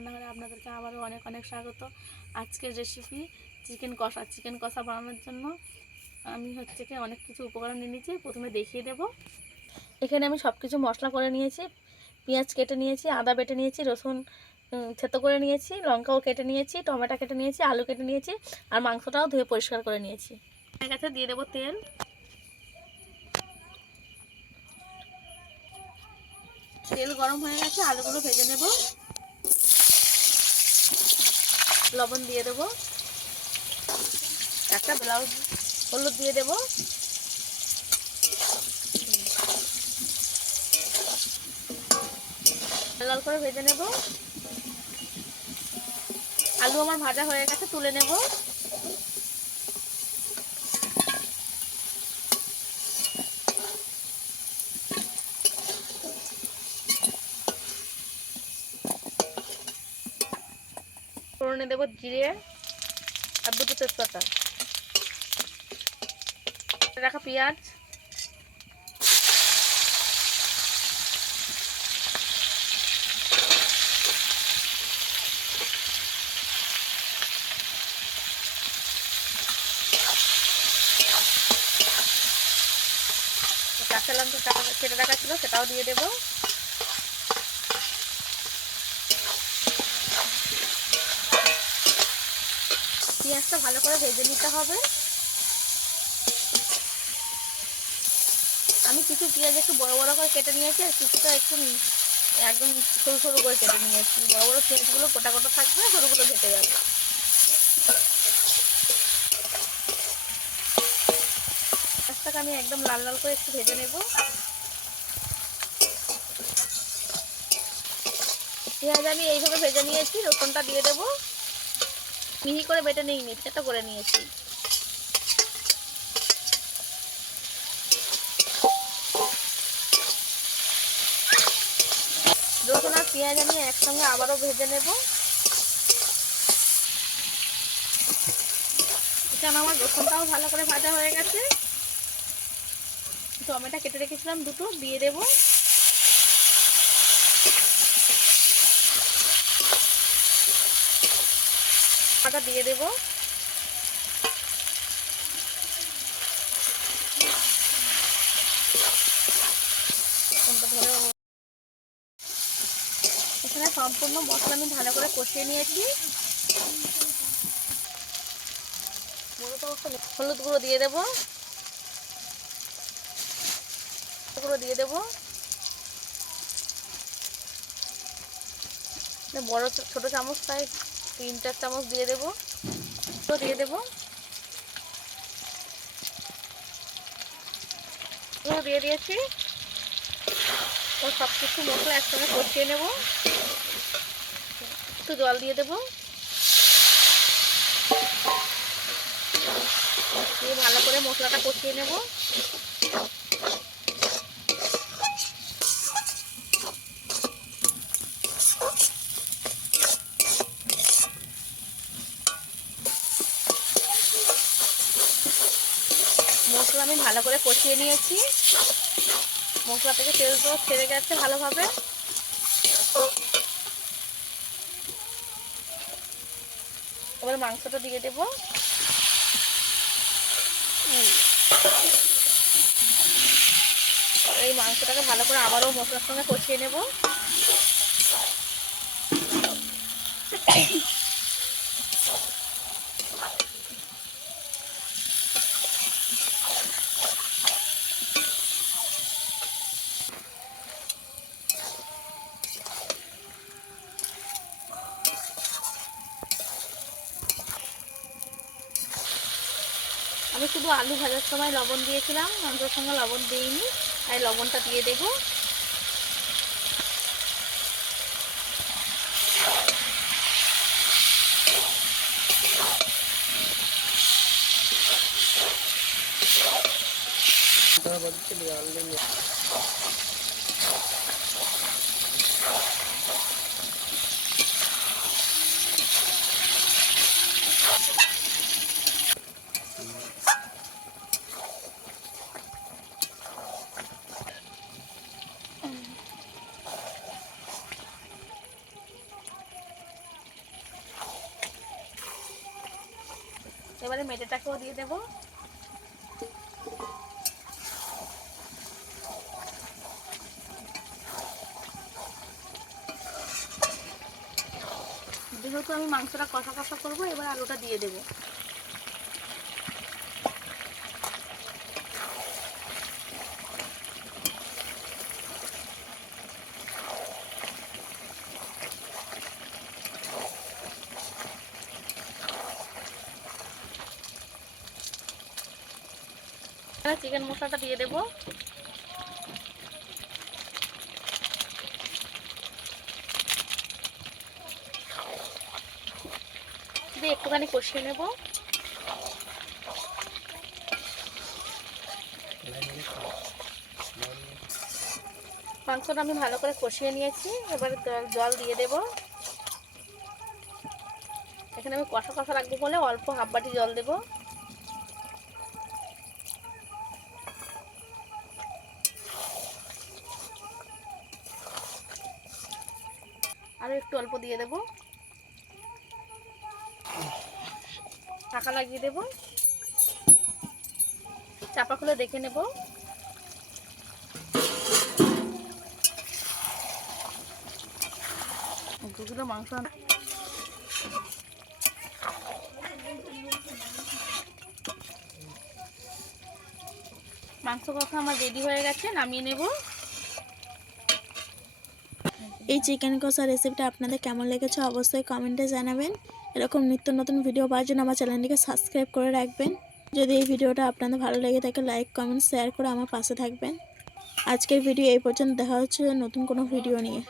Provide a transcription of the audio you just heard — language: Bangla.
রান্নাঘরে আপনাদেরকে আবারও অনেক অনেক স্বাগত। আজকের রেসিপি চিকেন কষা বানানোর জন্য আমি অনেক কিছু উপকরণ নিয়ে নিয়েছি, প্রথমে দেখিয়ে দেব। এখানে আমি সব কিছু মশলা করে নিয়েছি। পেঁয়াজ কেটে নিয়েছি, আদা বেটে নিয়েছি, রসুন থেতো করে নিয়েছি, লঙ্কাও কেটে নিয়েছি, টমেটো কেটে নিয়েছি, আলু কেটে নিয়েছি, আর মাংসটাও ধুয়ে পরিষ্কার করে নিয়েছি। এর কাছে দিয়ে দেবো তেল। তেল গরম হয়ে গেছে, আলুগুলো ভেজে নেব। লবণ দিয়ে দেবো, একটা ব্লাউজ হলুদ দিয়ে দেবো, লাল করে ভেজে নেব। আলু আমার ভাজা হয়ে গেছে, তুলে নেব। ফোড়নে দেব জিরে আর দুটো তেজপাতা, রাখা পেঁয়াজ, কাঁচা লঙ্কা কেটে রাখা ছিল সেটাও দিয়ে দেব। পেঁয়াজটা ভালো করে ভেজে নিতে হবে। আমি কিছু পেঁয়াজ একটু বড় বড় করে কেটে নিয়েছি, আর কিছুটা একটু একদম সরু সরু করে কেটে নিয়েছি। বড় বড় পেঁয়াজগুলো গোটা গোটা থাকবে, সরুগুলো ভেজে যাবে। পেঁয়াজটাকে আমি একদম লাল লাল করে একটু ভেজে নেব। পেঁয়াজ আমি এইভাবে ভেজে নিয়েছি, রসুনটা দিয়ে দেবো। মিহি করে বেটে নিয়ে সেটা করে নিয়েছি। রসুন আর পেঁয়াজ আমি একসঙ্গে আবারও ভেজে নেব। এখানে আমার রসুনটাও ভালো করে ভাজা হয়ে গেছে। টমেটো কেটে রেখেছিলাম দুটো, দিয়ে দেব। আটা দিয়ে দেব। এখানে সম্পূর্ণ মশলা আমি ভালো করে কষিয়ে নিয়েছি। হলুদ গুঁড়ো দিয়ে দেব, দিয়ে দেব। বড় ছোট চামচ তাই 3-4 চামচ দিয়ে দেব। দিয়ে দেব, দিয়ে দিয়েছি। ও সব কিছু মশলা একসঙ্গে কষিয়ে নেব। একটু জল দিয়ে দেব, দিয়ে ভালো করে মশলাটা কষিয়ে নেব। মশলা আমি ভালো করে কষিয়ে নিয়েছি। মশলা থেকে তেল তো ছেড়ে গেছে ভালোভাবে। এবার মাংসটা দিয়ে দেব। এই মাংসটাকে ভালো করে আবারও মশলার সঙ্গে কষিয়ে নেব। আমি শুধু আলু ভাজার সময় লবণ দিয়েছিলাম, মাংসের সঙ্গে লবণ দিইনি, তাই লবণটা দিয়ে দেব। এবারে মেটেটাকেও দিয়ে দেবো। যেহেতু আমি মাংসটা কষা কষা করবো, এবার আলুটা দিয়ে দেবো। চিকেন মশলাটা দিয়ে দেবো। দিয়ে একটুখানি কষিয়ে নেব। মাংসটা আমি ভালো করে কষিয়ে নিয়েছি, এবারে জল দিয়ে দেব। এখানে আমি কষা কষা রাখবো বলে অল্প হাফ বাটি জল দেব। আরও একটু অল্প দিয়ে দেব, ঢাকা লাগিয়ে দেব, চাপা খুলে দেখে নেব। 2 কিলো মাংস। মাংস কষা আমার রেডি হয়ে গেছে, নামিয়ে নেব। এই চিকেন কষা রেসিপিটা আপনাদের কেমন লেগেছে অবশ্যই কমেন্টে জানাবেন। এরকম নিত্য নতুন ভিডিও পাওয়ার জন্য আমার চ্যানেলটিকে সাবস্ক্রাইব করে রাখবেন। যদি এই ভিডিওটা আপনাদের ভালো লেগে থাকে লাইক কমেন্ট শেয়ার করে আমার পাশে থাকবেন। আজকের ভিডিও এই পর্যন্ত, দেখা হচ্ছে নতুন কোনো ভিডিও নিয়ে।